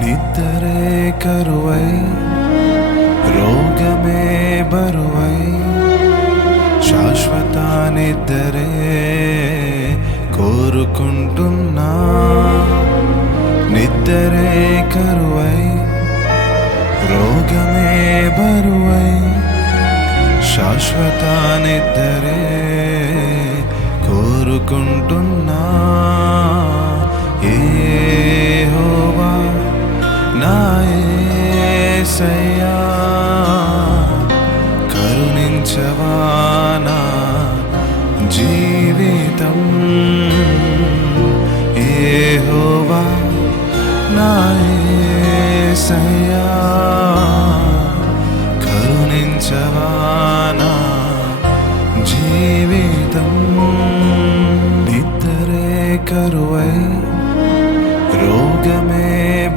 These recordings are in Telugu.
నిద్దరే కరువై రోగమే బరువై శాశ్వత నిద్దరే కోరుకుంటున్నా. నిద్దరే కరువై రోగమే బరువై శాశ్వత నిద్దరే కోరుకుంటున్నా. యెహోవా నా యేసయ్యా కరుణించవా నా జీవితం. యెహోవా నా యేసయ్యా కరుణించవా నా జీవితం. నిద్దరే కరువై రోగమే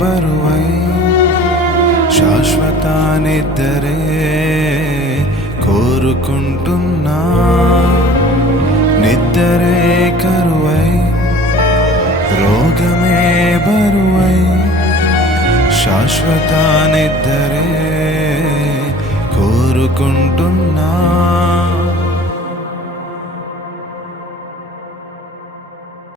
బరువై శాశ్వత నిద్దరే కోరుకుంటున్నా. నిద్దరే కరువై రోగమే బరువై శాశ్వత నిద్దరే కోరుకుంటున్నా.